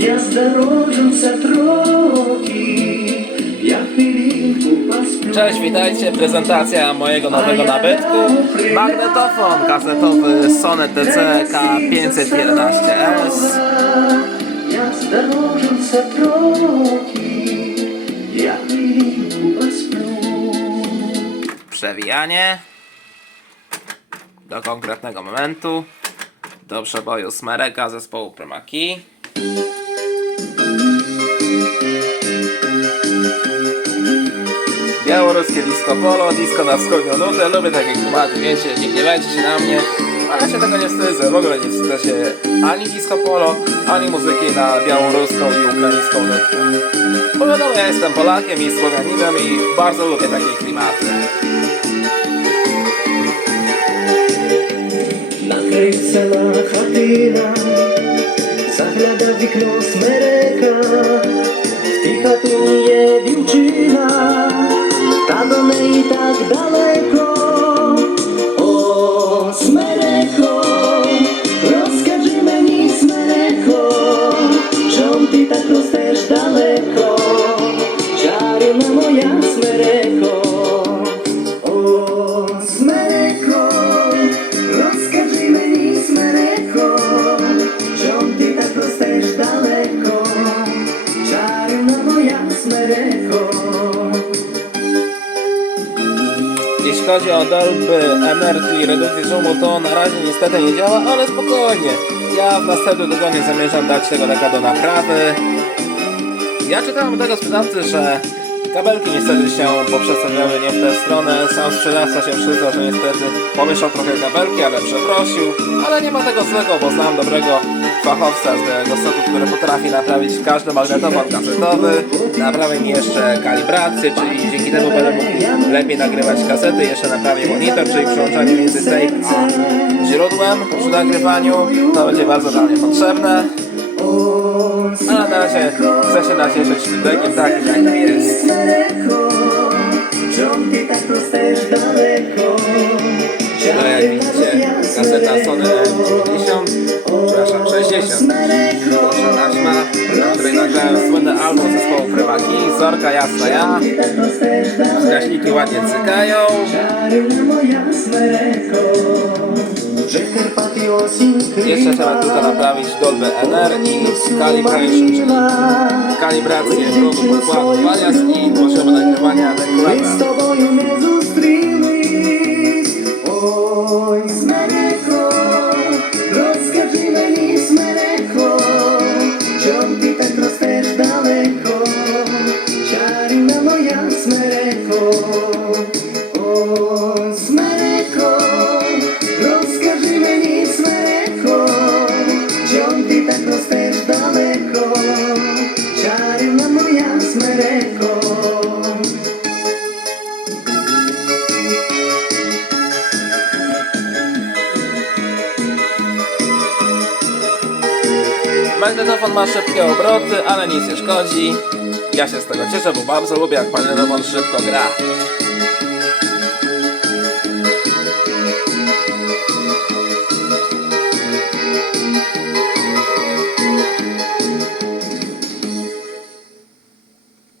Jazda jak. Cześć, witajcie. Prezentacja mojego nowego nabytku. Magnetofon kasetowy Sony TC K511S. Jazda rożąca troki, jak pylinku pasplą. Przewijanie do konkretnego momentu. Do przeboju Smereka zespołu Promaki. Białoruskie disco polo, disco na wschodnią nutę. Lubię takie klimaty, wiecie, nie gniewajcie się na mnie. Ale się tego nie wstydzę, w ogóle nie wstydzę się ani disco polo, ani muzyki na białoruską i ukraińską nutkę. Bo wiadomo, ja jestem Polakiem i Słowianinem i bardzo lubię takie klimaty. Накрисана хатина, загляда в вікно смерека, в тій хатині є дівчина, Далеко. О, смереко, розкажи мені, смереко, чом ти так ростеш далеко, чарівна моя смереко. О, смереко, розкажи мені, смереко, чом ти так ростеш далеко, чарівна моя смереко. Jeśli chodzi o dolby MR, czyli redukcję to na razie niestety nie działa, ale spokojnie. Ja w następnym tygodniu zamierzam dać tego leka do naprawy. Ja czytałem tego sprzedawcy, że kabelki niestety się poprzestawiały nie w tę stronę. Sam sprzedawca się przyznał, że niestety pomieszał trochę kabelki, ale przeprosił. Ale nie ma tego złego, bo znam dobrego fachowca z Białego Stoku, który potrafi naprawić każdy magnetofon kasetowy. Naprawi mi jeszcze kalibrację, czyli dzięki temu będę mógł lepiej nagrywać kasety. Jeszcze naprawię monitor, czyli przyłączanie między tape a źródłem przy nagrywaniu. To będzie bardzo dla mnie potrzebne. Chcę się nacieszyć wydekiem takim, jakim jest. No jak widzicie, kaseta Sony 90, przepraszam, 60. Proszę Naśma, na której nagrałem słynny album zespołu Prywaki, Zorka Jasna Ja. Wskaźniki ładnie cykają. Jeszcze trzeba tutaj naprawić dolbę NR kalibration. kalibrację kalibrację progu układu walias i potrzeba nagrywania regularna. Smyreko, czarna moja smyreko Magnetofon ma szybkie obroty, ale nic nie szkodzi. Ja się z tego cieszę, bo bardzo lubię jak magnetofon szybko gra.